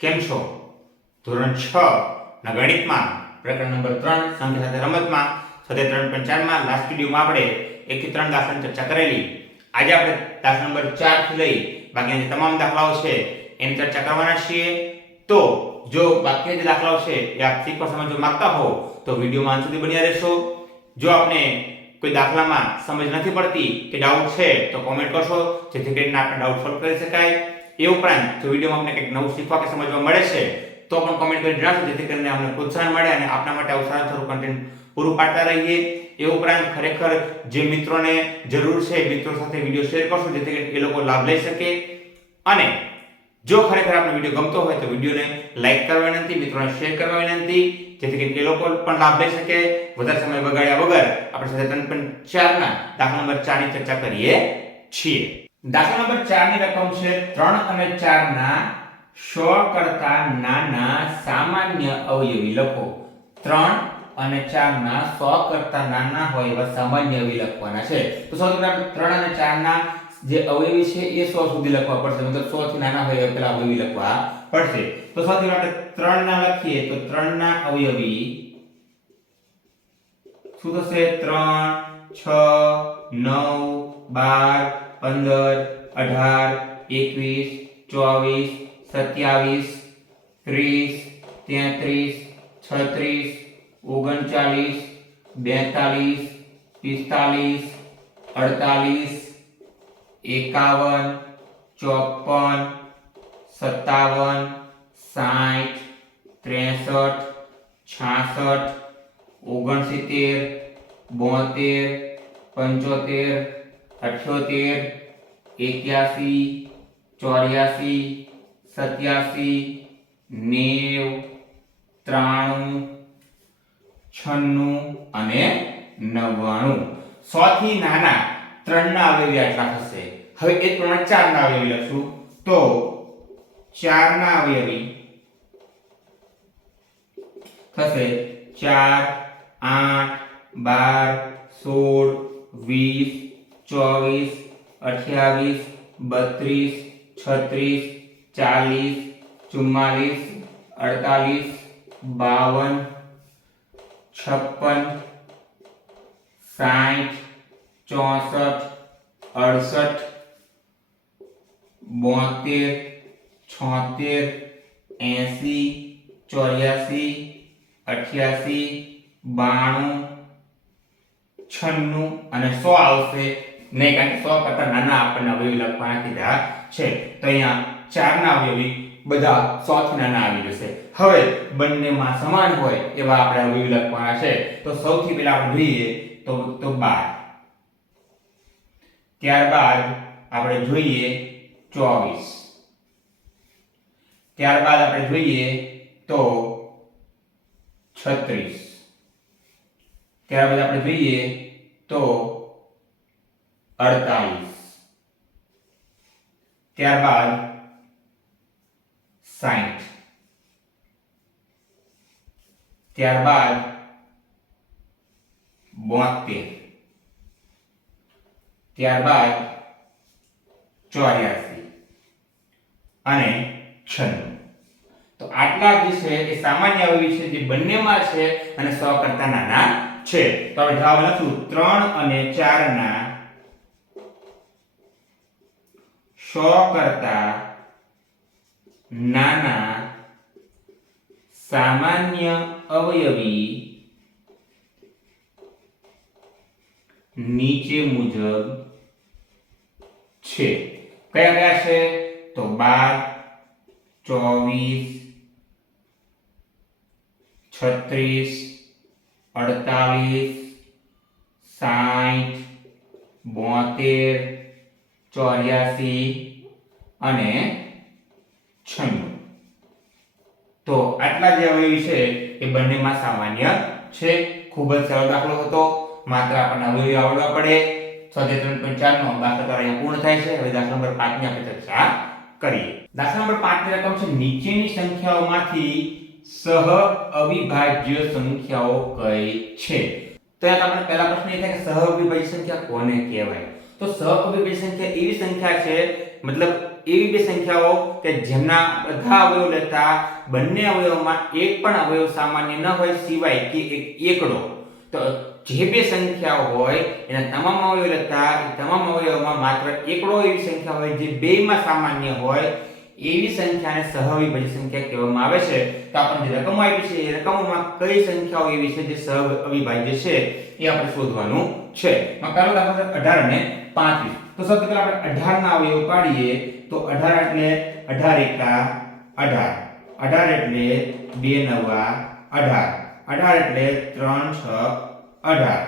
કેમ છો? ધોરણ 6 ના ગણિતમાં પ્રકરણ નંબર 3 સંખ્યા સાથે રમતમાં સ્વાધ્યાય 3.4 માં લાસ્ટ વિડિયોમાં આપણે 1 થી 3 દાખલાની ચર્ચા કરેલી. આજે આપણે દાખલા નંબર 4 થી લઈ બાકીના જે તમામ દાખલાઓ છે એની ચર્ચા કરવાના છીએ. તો જો બાકીના જે દાખલાઓ છે એ આપ શીખવા સમજવા માંગતા હો તો વિડિયોમાં અંત સુધી બન્યા રહેશો. જો આપને કોઈ દાખલામાં સમજ નથી પડતી કે ડાઉટ છે તો કોમેન્ટ કરશો, જેથી કરીને આપણે ડાઉટ સોલ્વ કરી શકાય. એ ઉપરાંત જો વિડિયોમાં આપણે કંઈક નવું શીખવા કે સમજવા મળે છે તો પણ કોમેન્ટ કરી જણાવશો, જેથી કરીને અમને પ્રોત્સાહન મળે અને આપના માટે આવું સારું કન્ટેન્ટ પૂરું પાડતા રહીએ. એ ઉપરાંત ખરેખર જે મિત્રોને જરૂર છે મિત્રો સાથે વિડિયો શેર કરશો, જેથી કરીને એ લોકો લાભ લઈ શકે. અને જો ખરેખર આપનો વિડિયો ગમતો હોય તો વિડિયોને લાઈક કરવા વિનંતી, મિત્રોને શેર કરવા વિનંતી, જેથી કરીને એ લોકો પણ લાભ લઈ શકે. વધારે સમય બગાડ્યા વગર આપણે સાથે 3.4 ના દાખલા નંબર 4 ની ચર્ચા કરીએ છીએ. દાખલા નંબર 4 ની રકમ છે 3 અને 4 ના 100 કરતા નાના સામાન્ય અવયવી લખો. 3 અને 4 ના 100 કરતા નાના હોય એવા સામાન્ય અવયવી લખવાના છે. તો સૌથી પહેલા આપણે 3 અને 4 ના જે અવયવી છે એ 100 સુધી લખવા પડશે, મતલબ 100 થી નાના હોય એવા પેલા અવયવી લખવા પડશે. તો સૌથી પહેલા આપણે 3 ના લખીએ તો 3 ના અવયવી શું થશે? 3 6 9 12 15 18 21 24 27 30 33 36 39 42 45 48 51 54 57 60 63 66 69 72 75 78 81 84 87 90 93 96 અને 99. 100 થી નાના 3 ના અવયવી આટલા થશે. હવે એ પ્રમાણે 4 ના અવયવી લખશું. તો 4 ના અવયવી થશે 4 8 12 16 20 24 28 32 36 40 44 48 52 56 60 64 68 72 76 80 84 88 92 96 અને 100 આવશે નહીં, કારણ કે 100 કરતા નાના આપણને અવયવી લખવાના કીધા છે. તો અહીંયા 4 ના અવયવી બધા 100 થી નાના આવી જશે. હવે બંનેમાં સમાન હોય એવા આપણે અવયવી લખવાના છે. તો સૌથી પહેલા આપણે જોઈએ તો 12, ત્યારબાદ આપણે જોઈએ 24, ત્યારબાદ આપણે જોઈએ તો 36, ત્યારબાદ આપણે જોઈએ તો 48, ત્યારબાદ 60, ત્યારબાદ 72, ત્યારબાદ 84 અને 96. તો આટલા જે છે એ સામાન્ય અવયવી છે જે બંનેમાં છે અને 100 કરતા નાના છે. તો આપણે જવાબ લખશું 3 અને 4 ના 100 કરતા નાના સામાન્ય અવયવી નીચે મુજબ છે. કયા કયા છે? તો 12, 24, 36, 48, 60, 72, 84 અને 96. તો આટલા જે અવયવી છે એ બંનેમાં સામાન્ય છે. ખૂબ જ સરળ દાખલો હતો, માત્ર આપણને અવયવી આવડવા પડે. સ્વાધ્યાય 3.4 નો દાખલો તો અહીંયા પૂર્ણ થાય છે. હવે દાખલા નંબર 5 ની આપણે ચર્ચા કરીએ. દાખલા નંબર 5 ની રકમ છે નીચેની સંખ્યાઓમાંથી સહ અવિભાજ્ય સંખ્યાઓ કઈ છે? તો અહીંયા આપણે પહેલા પ્રશ્ન એ થાય કે સહ અવિભાજ્ય સંખ્યા કોને કહેવાય? તો સહ અવિભાજ્ય સંખ્યા એવી સંખ્યા છે, મતલબ એવી બે સંખ્યાઓ કે જેમના બધા અવયવ લેતા બંને અવયવમાં એક પણ અવયવ સામાન્ય ન હોય સિવાય કે એક એકડો. તો જે બે સંખ્યાઓ હોય એના તમામ અવયવ લેતા એ તમામ અવયવમાં માત્ર એકડો એવી સંખ્યા હોય જે બેયમાં સામાન્ય હોય એવી સંખ્યાને સહઅવિભાજ્ય સંખ્યા કહેવામાં આવે છે. તો આપણને જે રકમો આપી છે એ રકમોમાં કઈ સંખ્યાઓ એવી છે જે સહઅવિભાજ્ય છે એ આપણે શોધવાનું છે. પહેલો દાખલો 18 અને 35. તો સૌથી પહેલા આપણે 18 ના અવયવ પાડીએ. તો 18 એટલે 18 એકા 18, 18 એટલે 2 નવા 18, 18 એટલે 3 6 18.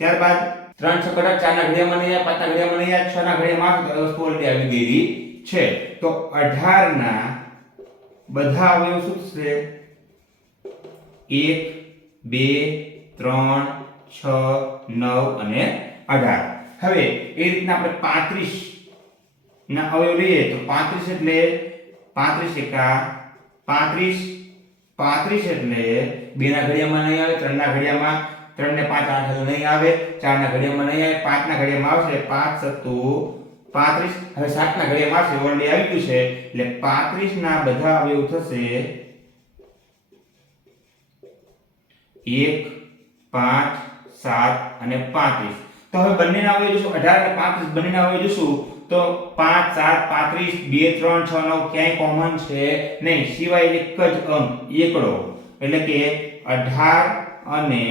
ત્યારબાદ 3 6 18, 4 ના ઘડિયામાં નહીં આવે, 5 ના ઘડિયામાં નહીં આવે, 6 ના ઘડિયામાં આવે તો વસ્તુ ઓલરેડી આવી ગયેલી છે. તો 18 ના બધા અવયવ શું છે? 1 2 3 6 9 અને 18. હવે એ રીતના આપણે 35 ના અવયવ લઈએ તો 35 એટલે 35 એકા 35, 35 એટલે 2 ના ઘડિયામાં નહીં આવે, 3 ના ઘડિયામાં, 3 ને 5 8 નહીં આવે, 4 ના ઘડિયામાં નહીં આવે, 5 ના ઘડિયામાં આવશે 5 7 35. હવે 7 ના ઘડિયામાં આવશે ઓલરેડી આવી ગયું છે એટલે 35 ના બધા અવયવ થશે 1 5 7 અને 35. તો હવે બંનેના અવયવ જોશું 18 અને 35 બંનેના અવયવ જોશું તો 5 7 35 2 3 6 9 ક્યાંય કોમન છે નહીં સિવાય એક જ અંક એકડો એટલે કે 18 અને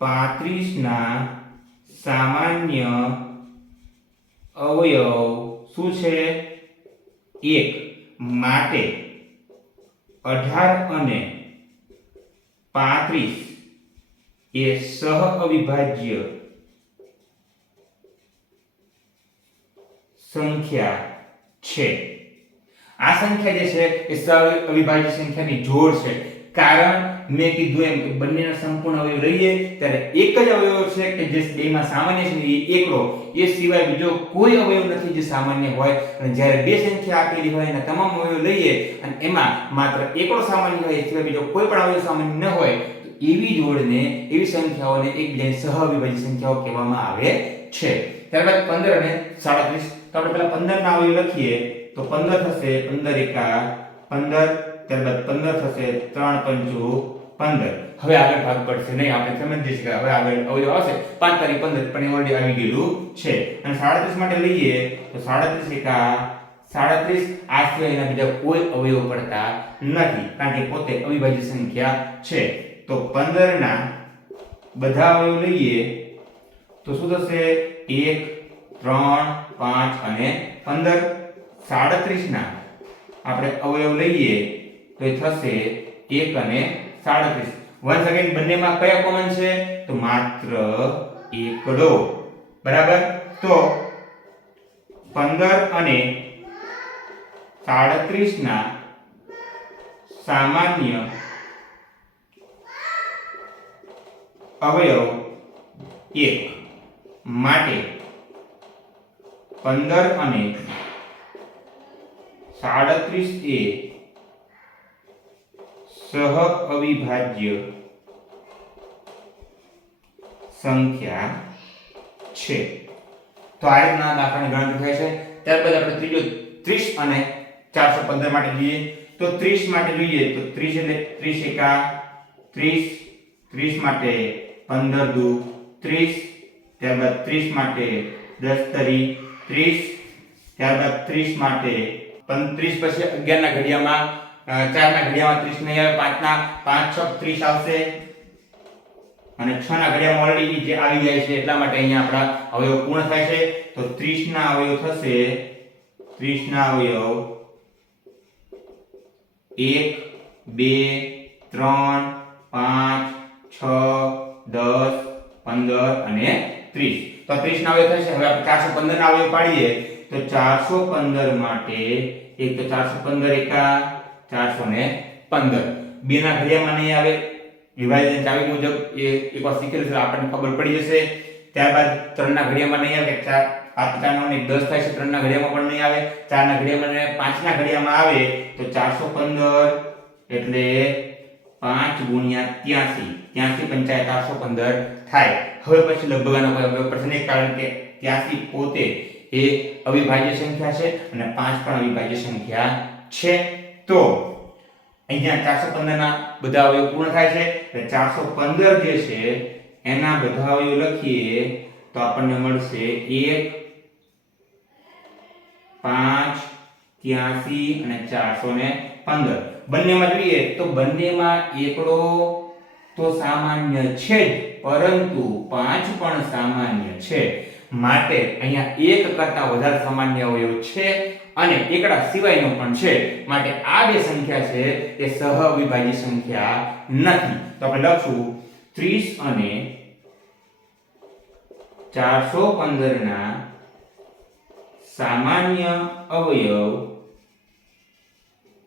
35 ના સામાન્ય અવયવ શું છે? 1. માટે 18 અને 35 એ સહઅવિભાજ્ય સંખ્યા છે. આ સંખ્યા જે છે એ સહઅવિભાજ્ય સંખ્યાની જોડ છે. કારણ મેં કીધું એમ કે બંનેના સંપૂર્ણ અવયવ લઈએ ત્યારે એક જ અવયવ છે કે જે બેમાં સામાન્ય છે એ એકડો, એ સિવાય બીજો કોઈ અવયવ નથી જે સામાન્ય હોય. અને જ્યારે બે સંખ્યા આપેલી હોય અને તમામ અવયવ લઈએ અને એમાં માત્ર એકડો સામાન્ય હોય સિવાય બીજો કોઈ પણ અવયવ સામાન્ય ન હોય તો એવી જોડને, એવી સંખ્યાઓને એકબીજાની સહઅવિભાજ્ય સંખ્યાઓ કહેવામાં આવે છે. ત્યારબાદ 15 અને 37. તો આપણે પહેલા 15 ના અવયવ લખીએ તો 15 થશે 15 એકા 15, ત્યારબાદ 15 થશે 3 પંચુ 15. હવે આગળ ભાગ પડશે નહીં, આપણે સમજીએ છીએ કે હવે આગળ અવયવ આવશે 5 તારીખ 15 પણ એ ઓલરેડી આવી ગયેલું છે. અને 37 માટે લઈએ તો 37 એકા 37, આ સિવાય એના બીજા કોઈ અવયવ પડતા નથી કારણ કે પોતે અવિભાજ્ય સંખ્યા છે. તો 15 ના બધા અવયવ લઈએ તો શું થશે? 1 3 5 અને 15. 37 ના આપણે અવયવ લઈએ તો એ થશે 1 અને 37. વન્સ અગેન બંનેમાં કયા કોમન છે? તો માત્ર એકડો. બરાબર. તો 15 અને 37 ના સામાન્ય અવયવ 1 માટે 15 અને 37 એ સહઅવિભાજ્ય સંખ્યા છે. તો આ રીતના દાખલાની ગણતરી થાય છે. ત્યારબાદ આપણે ત્રીજો 30 અને 415 માટે જોઈએ તો 30 માટે જોઈએ તો 30 એટલે 30 એકા 30, 30 માટે 15 દુ 30, ત્યારબાદ 30 માટે 10 તરી 30, ત્યારબાદ 30 માટે 30 પછી 11 ના ઘડિયામાં 4 ના ઘડિયામાં 30 નહીં આવે, 5 ના 5 6 30 આવશે અને 6 ના ઘડિયામાં ઓલરેડી જે આવી જાય છે એટલા માટે અહીંયા આપણા અવયવ પૂર્ણ થાય છે. તો 30 ના અવયવ થશે 30 ના અવયવ 1 2 3 5 6 10 15 અને 30. તો 30 ના અવયવ થશે. હવે આપણે 415 ના અવયવ પાડીએ તો 415 માટે એક તો 415 એકા 415, 2 ના ઘડિયામાં નહીં આવે, વિભાજન ચાવી મુજબ એ એકવાર શીખેલું છે આપણને ખબર પડી જશે. ત્યારબાદ 3 ના ઘડિયામાં નહીં આવે, 4 5 નો 10 થાય છે, 3 ના ઘડિયામાં પણ નહીં આવે, 4 ના ઘડિયામાં નહીં આવે, 5 ના ઘડિયામાં આવે તો 415 એટલે 5 ગુણ્યા 83, 83 5 415 થાય. હવે પછી લગભગ આનો કોઈ અવયવ પડશે નહીં કારણ કે 83 પોતે એ અવિભાજ્ય સંખ્યા છે અને 5 પણ અવિભાજ્ય સંખ્યા છે. તો અહીંયા 415 ના બધા અવયવ પૂર્ણ થાય છે એટલે 415 જે છે એના બધા અવયવ લખીએ તો આપણને મળશે 1 5 83 અને 415. બંનેમાં જોઈએ તો બંનેમાં એકડો તો સામાન્ય છે જ, પરંતુ 5 પણ સામાન્ય છે. માટે અહીંયા એક કરતા વધારે સામાન્ય અવયવ છે અને એકડા સિવાયનો પણ છે. માટે આ બે સંખ્યા છે એ સહઅવિભાજ્ય સંખ્યા નથી. તો આપણે લખશું 30 અને 415 ના સામાન્ય અવયવ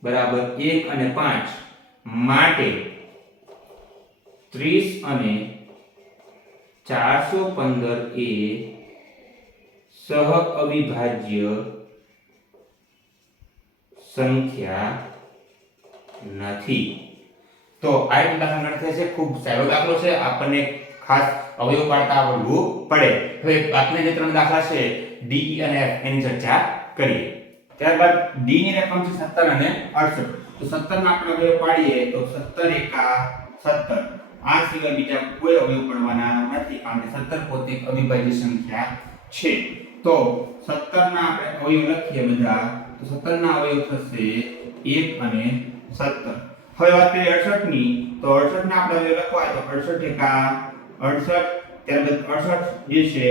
બરાબર 1 અને 5. માટે 30 અને 415 એ સહઅવિભાજ્ય સંખ્યા નથી. તો આ એક દાખલા ગણતરી છે, ખૂબ સારો દાખલો છે, આપણને ખાસ અવયવ પાડતા આવડવું પડે. હવે બાકીના જે 3 દાખલા છે D, E અને F એની ચર્ચા કરીએ. ત્યારબાદ D ની રકમ છે 17 અને 68. તો 17 ના આપણે અવયવ પાડીએ તો 17 એકા 17. આ સિવાય બીજા કોઈ અવયવ પડવાના નથી, કારણ કે 17 પોતે એક અવિભાજ્ય સંખ્યા છે. તો 17 ના આપણે અવયવ લખીએ બધા, તો 17 ના અવયવ થશે 1 અને 17. હવે વાત કરીએ 68 ની, તો 68 ના આપણે અવયવ લખવા તો 68 એકા 68. ત્યારબાદ 68 જે છે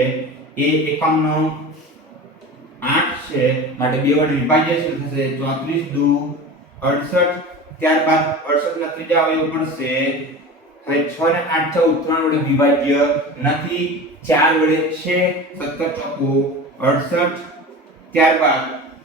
એ એકમનો 8 છે, માટે 2 વડે વિભાજ્ય છે, થશે 34 દુ 68. ત્યારબાદ 68 ના ત્રીજા અવયવ પડશે. હવે 6 ને 8 14, 3 વડે વિભાજ્ય નથી, 4 વડે છે, 17 ચોકુ 68. ત્યારબાદ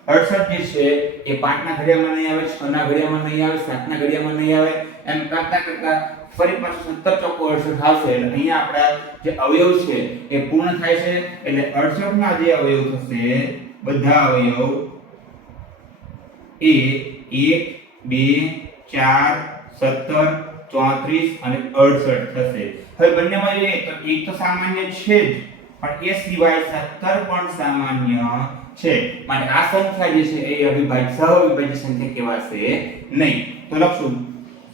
68 જે છે એ 5 ના ઘડિયામાં નહીં આવે, 6 ના ઘડિયામાં નહીં આવે, 7 ના ઘડિયામાં નહીં આવે, એમ કરતા કરતા ફરી પાછું 17 ચોકુ 68 આવશે. એટલે અહીંયા આપણા જે અવયવ છે એ પૂર્ણ થાય છે. એટલે 68 ના જે અવયવ થશે બધા અવયવ એ 1 2 4 17 34 અને 68 થશે. હવે બંનેમાં જોઈએ તો એક તો સામાન્ય છે જ, પણ એ સિવાય 17 પણ સામાન્ય છે. માટે આ સંખ્યા જે છે એ સહઅવિભાજ્ય સંખ્યા કહેવાશે નહીં. તો લખશું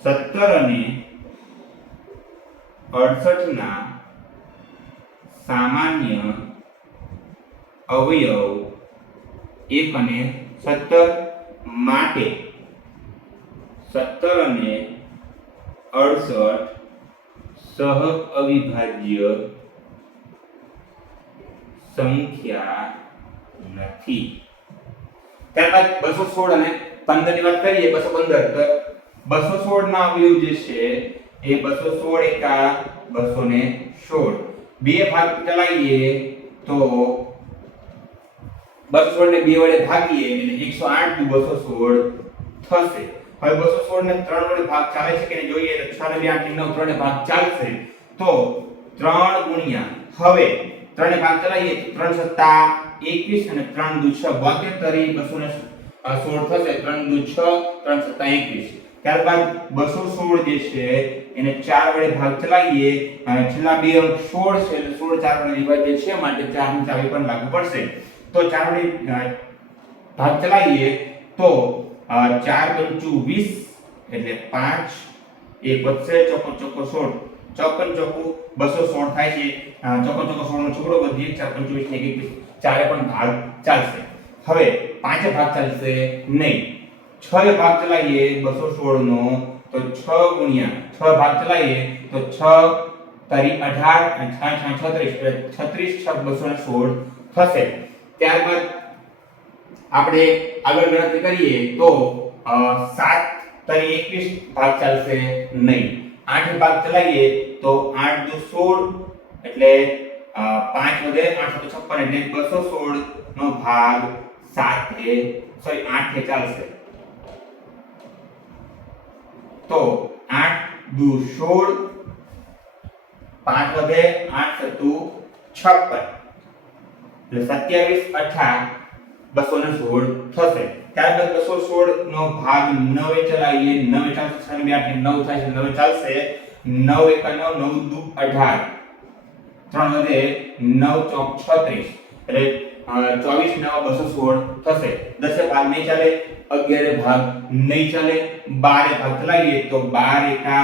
17 અને 68 ના સામાન્ય અવયવ 1 અને 17. માટે 17 અને 68 સહઅવિભાજ્ય સંખ્યા નથી. ત્યારબાદ 216 અને 15 ની વાત કરીએ. 215 તો 216 ના અવયવ જે છે એ 216 એકા 216. બે ભાગ ચલાવીએ તો 216 ને 2 વડે ભાગીએ એટલે 108 દુ 216 થશે. હવે 216 ને 3 વડે ભાગ ચાલે છે કે નહીં જોઈએ. તો 6 ને 2 8 9 3 ને ભાગ ચાલશે, તો 3 ગુણ્યા હવે 3 ને ભાગ ચલાવીએ તો 3 સત્તા 21 અને 3 દુ 6 72 તરી 216 થશે. 3 દુ 6 3 સત્તા 21. ત્યારબાદ 216 જે છે એને 4 વડે ભાગ ચલાવીએ અને છેલ્લા બે અંક 16 છે એટલે 16 4 વડે વિભાજ્ય છે, માટે 4 ની ચાવી પણ લાગુ પડશે. તો 4 વડે ભાગ ચલાવીએ તો 4 પંચુ 20 એટલે 5 એક વધશે, ચોકો ચોકો 16 54 ચોકુ 216 થાય છે. ચોકો ચોકો 16 નો છોકરો વધીએ 4 પંચુ 20 ને 21, ચારે પણ ભાગ ચાલશે. હવે 5 ભાગ ચાલશે નહીં. 6 ભાગ ચલાવીએ 216 નો તો 6 ગુણ્યા 6 ભાગ ચલાવીએ તો 6 તરી 18 અને 6 36 એટલે 36 6 216 થશે. ત્યારબાદ આપણે આગળ ગણતરી કરીએ તો 7 તરી 21 ભાગ ચાલશે નહીં. 8 ભાગ ચલાવીએ તો 8 દુ 16 એટલે 5 વધે 8 તો 56 એટલે 216 નો ભાગ 8 એ ચાલશે. તો 8 દુ 16, 5 વધે 8 સત્તુ 56 એટલે 27 18 216 થશે. ત્યારબાદ 216 નો ભાગ 9 એ ચલાવીએ. 9 એ ચાલશે, 6 ને 8 9 થાય છે, 9 ચાલશે. 9 એકા 9 9 દુ 18, 3 વધે 9 ચોક 36 એટલે 24 નવા 216 થશે. 10 ભાગ નહીં ચાલે, 11 ભાગ નહીં ચાલે, 12 ભાગ ચલાવીએ તો 12 એકા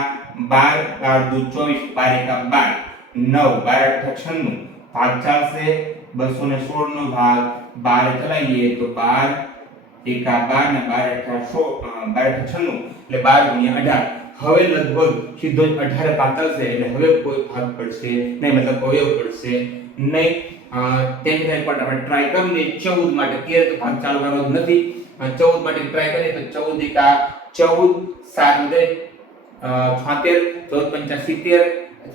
12, 12 દુ 24, 12 એકા 12, 9, 12 અઠા 96 ભાગ ચાલશે. 216 નો ભાગ 12 ચલાવીએ તો 12 એકા 12 ને 12 અઠા 96 એટલે 12 ગુણ્યા 18. હવે લગભગ સીધો જ 18 ભાગ ચાલશે એટલે હવે કોઈ ભાગ પડશે નહીં, મતલબ અવયવ પડશે નહીં. તેમ થાય પણ આપણે ટ્રાય કરીએ 14 માટે 13 તો ભાગ ચાલવાનો જ નથી. 14 માટે ટ્રાય કરીએ તો 14 એકા 14, 7 દે 76, 14 પંચા 70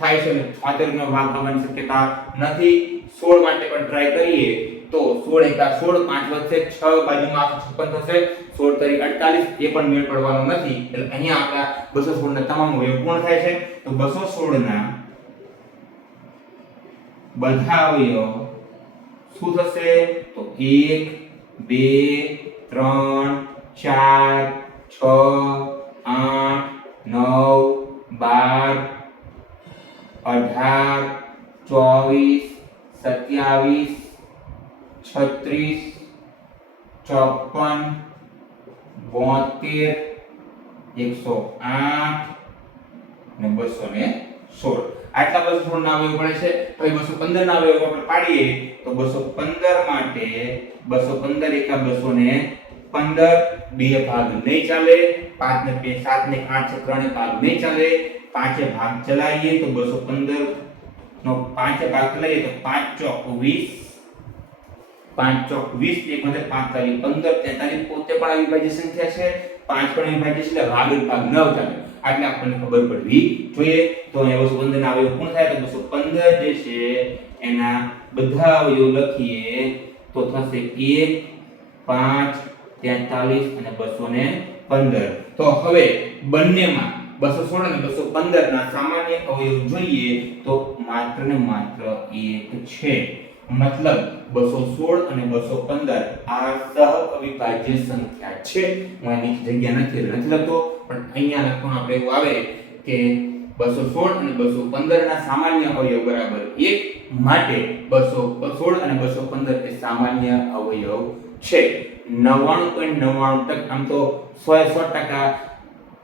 થાય છે, 76 નો ભાગ આવવાની શક્યતા નથી. 16 માટે પણ ટ્રાય કરીએ તો 16 એકા 16, 5 વધશે 6 બાજુમાં 56 થશે, 16 તરી 48 એ પણ મેળ પડવાનો નથી. એટલે અહીંયા આપણા 216 ના તમામ અવયવ પૂર્ણ થાય છે. તો 216 ના બધા અવયવ શું થશે તો 1 2 3 4 6 8 9 12 18 24 27 36 54 72 108 ને 216. આટલા 216 ના અવયવ પડે છે. હવે 215 ના અવયવ આપણે પાડીએ તો 215 માટે 215 એકા 215, 2 ભાગ નહીં ચાલે, 5 ને 2 7 ને 8 છે 3 ભાગ નહીં ચાલે, 5 ભાગ ચલાવીએ તો 215 નો 5 ભાગ ચલાવીએ તો 5 ચોક 20, 5 ચોક 20 એક માટે 5 તારી 15, 43 પોતે પણ અવિભાજ્ય સંખ્યા છે, 5 પણ અવિભાજ્ય છે એટલે ભાગ ન ચાલે. એટલે આપણને ખબર પડવી જોઈએ. તો અહીંયા 215 ના અવયવ પૂર્ણ થાય તો 215 જે છે એના બધા અવયવ લખીએ તો થશે 1 5 43 અને 215. તો હવે બંનેમાં 216 અને 215 ના સામાન્ય અવયવ જોઈએ તો માત્ર ને માત્ર એક છે. મતલબ 216 અને 215 આ સહ અવિભાજ્ય સંખ્યા છે. હું આની જગ્યા નથી લખતો પણ અહીંયા લખવાનું આપણે એવું આવે કે 216 અને 215 ના સામાન્ય અવયવ બરાબર 1 માટે 216 અને 215 એ સામાન્ય અવયવ છે. 99.99% આમ તો 100%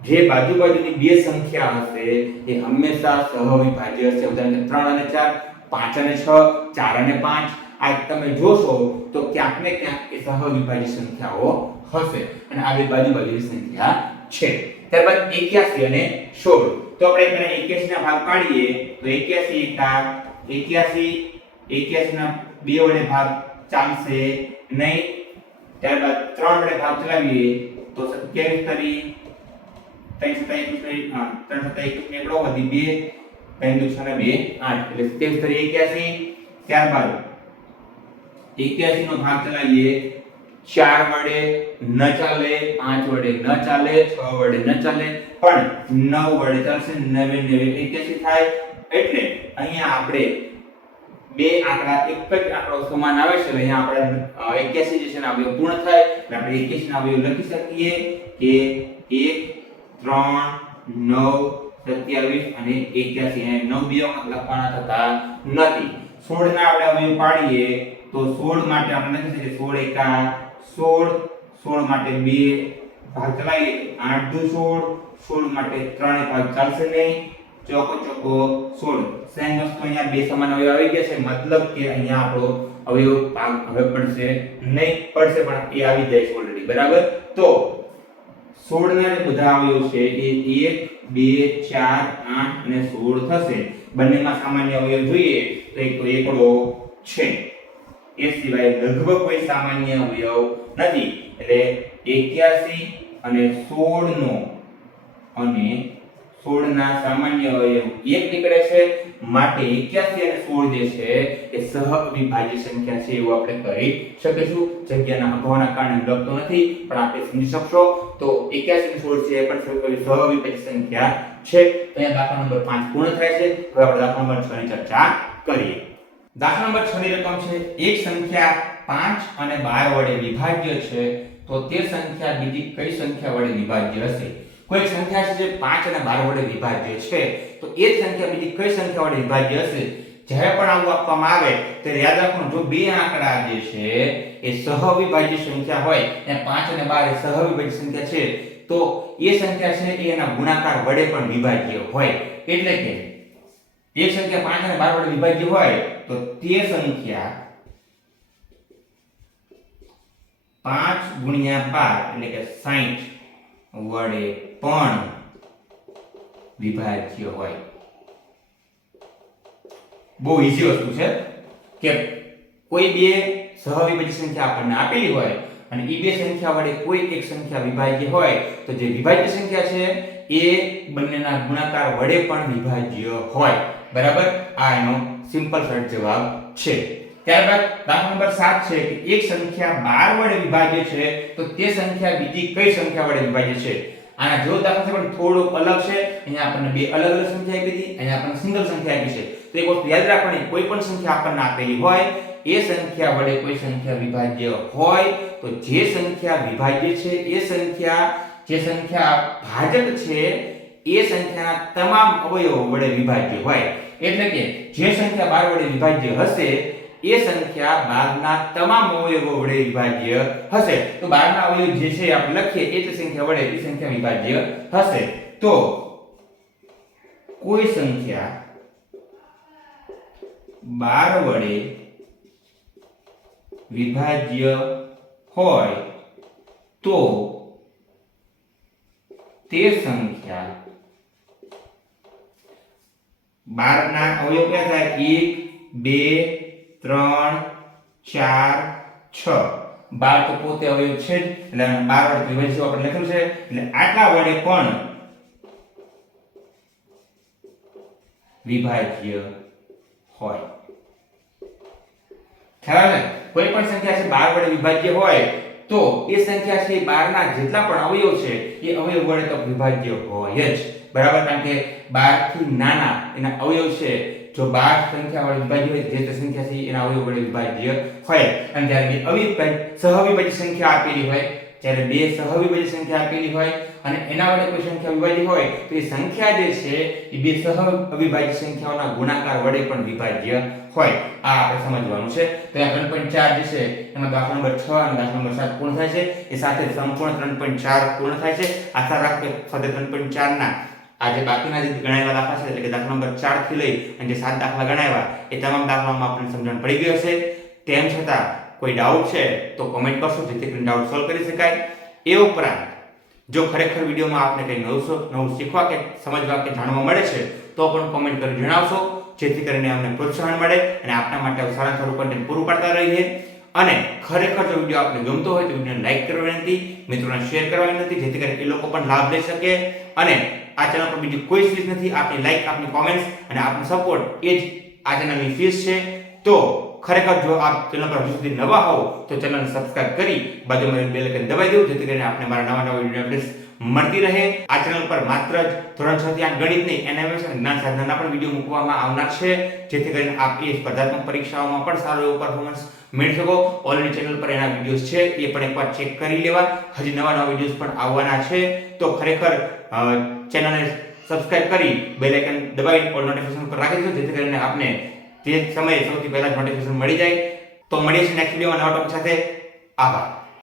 જે બાજુની બે સંખ્યા હશે એ હંમેશા સહવિભાજ્ય હશે. ઉદાહરણ તરીકે 3 અને 4, 5 અને 6, 4 અને 5 આ તમે જોશો તો ક્યાંક ને ક્યાંક એ સહવિભાજ્ય સંખ્યાઓ હશે અને આ બે બાજુની સંખ્યા છે. ત્યારબાદ 81 અને 16. તો આપણે પહેલા 81 ના ભાગ પાડીએ તો 81 એકા 81 ના 2 વડે ભાગ ચાલશે નહીં. ત્યારબાદ 3 વડે ભાગ ચલાવીએ તો 27 તરી 321 એકડો વધી 2 3 2 6 2 8 એટલે 27 તરી 81. ત્યારબાદ 81 નો ભાગ ચલાવીએ 4 વડે ન ચાલે, 5 વડે ન ચાલે, 6 વડે ન ચાલે પણ 9 વડે ચાલશે. 9 9 81 થાય. એટલે અહીંયા આપણે બે આંકડા એક જ આંકડો સમાન આવે છે. અહીંયા આપણે 81 જે છે ને અવયવ પૂર્ણ થાય એટલે આપણે 81 ના અવયવ લખી શકીએ કે 1 3 9 27 અને 81. અહીં 9 બે વખત લખવાના થતા નથી. 16 ના આપણે અવયવ પાડીએ તો 16 માટે આપણે લખી શકીએ 16 એકા 16, 16 માટે 2 ભાગ ચલાવીએ 8 દુ 16, 16 માટે 3 ભાગ ચાલશે નહીં, ચોકો ચોકો 16. સેમ વસ્તુ અહીંયા બે સમાન અવયવ આવી ગયા છે. મતલબ કે અહીંયા આપણો અવયવ ભાગ હવે પડશે નહીં, પડશે પણ એ આવી જાય છે ઓલરેડી. બરાબર. તો 16 ના જે બધા અવયવ છે એ 1 2 4 8 અને 16 થશે. બંનેમાં સામાન્ય અવયવ જોઈએ તો એક તો એકડો છે. એ સિવાય લગભગ કોઈ સામાન્ય અવયવ નથી. એટલે 81 અને 16 નો અને 16 ના સામાન્ય અવયવ 1 નીકળે છે. માટે 81 અને 16 જે છે એ સહવિભાજ્ય સંખ્યા છે એવું આપણે કહી શકીશું. જગ્યાના અભાવના કારણે લખતો નથી પણ આપણે સમજી શકશો. તો 81 અને 16 છે એ પણ સહવિભાજ્ય સંખ્યા છે. તો અહીંયા દાખલા નંબર 5 પૂર્ણ થાય છે. હવે આપણે દાખલા નંબર 6 ની ચર્ચા કરીએ. દાખલા નંબર 6 ની રકમ છે એક સંખ્યા 5 અને 12 વડે વિભાજ્ય છે તો તે સંખ્યા બીજી કઈ સંખ્યા વડે વિભાજ્ય હશે? કોઈ સંખ્યા છે જે 5 અને 12 વડે વિભાજ્ય છે તો એ જ સંખ્યા બીજી કઈ સંખ્યા વડે વિભાજ્ય હશે જ્યારે પણ આવું આપવામાં આવે ત્યારે યાદ રાખવાનું, જો બે આંકડા જે છે એ સહવિભાજ્ય સંખ્યા હોય અને 5 અને 12 એ સહવિભાજ્ય સંખ્યા છે, તો એ સંખ્યા છે એ એના ગુણાકાર વડે પણ વિભાજ્ય હોય. એટલે કે એક સંખ્યા 5 અને 12 વડે વિભાજ્ય હોય તો તે સંખ્યા 5 ગુણ્યા 12 એટલે કે 60 વડે પણ વિભાજ્ય હોય. બહુ ઈઝી વસ્તુ છે કે કોઈ બે સહવિભાજ્ય સંખ્યા આપણને આપેલી હોય અને એ બે સંખ્યા વડે કોઈ એક સંખ્યા વિભાજ્ય હોય તો જે વિભાજ્ય સંખ્યા છે એ બંનેના ગુણાકાર વડે પણ વિભાજ્ય હોય. બરાબર, આ એનો સિમ્પલ શોર્ટ જવાબ છે. ત્યારબાદ દાખલા નંબર 7 છે કે એક સંખ્યા 12 વડે વિભાજ્ય છે તો તે સંખ્યા બીજી કઈ સંખ્યા વડે વિભાજ્ય છે. આના જો દાખલા છે પણ થોડો અલગ છે. અહીંયા આપણને બે અલગ અલગ સંખ્યા આપી હતી, અહીંયા આપણને સિંગલ સંખ્યા આપી છે. તો એક વસ્તુ યાદ રાખવાની, કોઈ પણ સંખ્યા આપણને આપેલી હોય એ સંખ્યા વડે કોઈ સંખ્યા વિભાજ્ય હોય તો જે સંખ્યા વિભાજ્ય છે એ સંખ્યા, જે સંખ્યા ભાજક છે એ સંખ્યાના તમામ અવયવો વડે વિભાજ્ય હોય. એટલે કે જે સંખ્યા 12 વડે વિભાજ્ય હશે એ સંખ્યા 12 ના તમામ અવયવો વડે વિભાજ્ય હશે. તો 12 ના અવયવ જે છે આપણે લખીએ એ જ સંખ્યા વડે એ સંખ્યા વિભાજ્ય હશે. તો કોઈ સંખ્યા 12 વડે વિભાજ્ય હોય તો તે સંખ્યા 12 ના અવયવ ક્યાં થાય? 1 2 3 4 6. 12 તો પોતે અવયવ છે જ, એટલે 12 વડે વિભાજ્ય આપણે લખ્યું છે, એટલે આટલા વડે પણ વિભાજ્ય હોય. ખ્યાલ છે? કોઈ પણ સંખ્યા છે 12 વડે વિભાજ્ય હોય તો એ સંખ્યા છે 12 ના જેટલા પણ અવયવ છે એ અવયવ વડે તો વિભાજ્ય હોય જ. બરાબર, કારણ કે 12 થી નાના એના અવયવ છે. જો 12 સંખ્યા વડે વિભાજ્ય હોય જે તે સંખ્યા છે એના અવયવ વડે વિભાજ્ય હોય. અને જ્યારે સહવિભાજ્ય સંખ્યા આપેલી હોય, જ્યારે બે સહવિભાજ્ય સંખ્યા આપેલી હોય અને એના વડે કોઈ સંખ્યા વિભાજ્ય હોય તો એ સંખ્યા જે છે એ બે સહવિભાજ્ય સંખ્યાઓના ગુણાકાર વડે પણ વિભાજ્ય હોય. આ આપણે સમજવાનું છે. તો આ 3.4 જે છે એમાં દાખલા નંબર 6 અને દાખલા નંબર 7 પૂર્ણ થાય છે. એ સાથે સંપૂર્ણ 3.4 પૂર્ણ થાય છે. આશા રાખીએ સાથે 3.4 ના આ જે બાકીના જે ગણાયેલા દાખલા છે, એટલે કે દાખલા નંબર 4 થી લઈ અને જે 7 દાખલા ગણાવ્યા એ તમામ દાખલાઓમાં આપણને સમજણ પડી ગઈ હશે. તેમ છતાં કોઈ ડાઉટ છે તો કમેન્ટ કરશો જેથી કરીને ડાઉટ સોલ્વ કરી શકાય. એ ઉપરાંત જો ખરેખર વિડીયોમાં આપને કંઈ નવું શીખવા કે સમજવા કે જાણવા મળે છે તો પણ કોમેન્ટ કરી જણાવશો, જેથી કરીને અમને પ્રોત્સાહન મળે અને આપના માટે સારા સારું કન્ટેન્ટ પૂરું પાડતા રહીએ. અને ખરેખર જો વિડીયો આપને ગમતો હોય તો વિડીયોને લાઈક કરવા વિનંતી, મિત્રોને શેર કરવા વિનંતી, જેથી કરીને એ લોકો પણ લાભ લઈ શકે. અને આ ચેનલ પર બીજી કોઈ ફીસ નથી. આપની લાઈક, આપની કોમેન્ટ્સ અને આપનો સપોર્ટ એ જ આ ચેનલની ફીસ છે. તો ખરેખર જો આપ ચેનલ પર હજુ સુધી નવા હોવ તો ચેનલને સબસ્ક્રાઇબ કરી બાજુમાં બેલ આઇકન દબાવી દો, જેથી કરીને આપને મારા નવા વિડીયો અપડેટ્સ મળતી રહે. આ ચેનલ પર માત્ર જ ધોરણ 6 થી 8 ગણિત નહીં, એનએમએસ અને જ્ઞાન સાધનના પણ વિડીયો મૂકવામાં આવનાર છે, જેથી કરીને આપ એ સ્પર્ધાત્મક પરીક્ષાઓમાં પણ સારું એવું પરફોર્મન્સ મેળવી શકો. ઓલરેડી ચેનલ પર એના વિડીયોઝ છે, એ પણ એકવાર ચેક કરી લેવા. હજી નવા વિડીયોઝ પણ આવવાના છે. તો ખરેખર ચેનલને સબસ્ક્રાઇબ કરી બેલ આઇકન દબાવી ઓલ નોટિફિકેશન પર રાખી દેજો, જેથી કરીને આપને તે સમયે સૌથી પહેલા નોટિફિકેશન મળી જાય. તો મળીએ છીએ નેક્સ્ટ વિડીયોમાં નવા ટોપિક સાથે. આભાર.